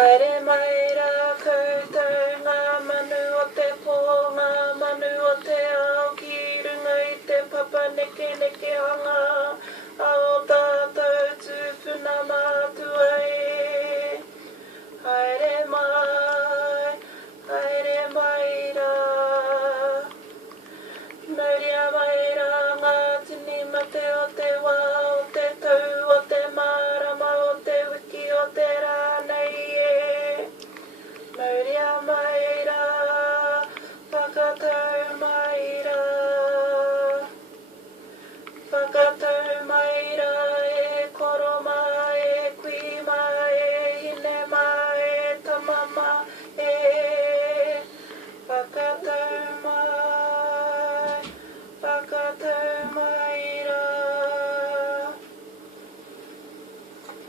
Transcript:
Haere mai rā koutou ngā manu o te pō, ngā manu o te ao ki runga i te papa neke neke hanga a o tātou tūpuna mātua e. Haere mai rā. Mauria mai rā ngā tini mate o te wā, o te tau, o te mārama, o te wiki, o te rānei e. Mauria mai rā, whakatau mai rā. Whakatau mai rā e koro mai, e kui mai, e hine mai, e tamama e. Whakatau mai, whakatau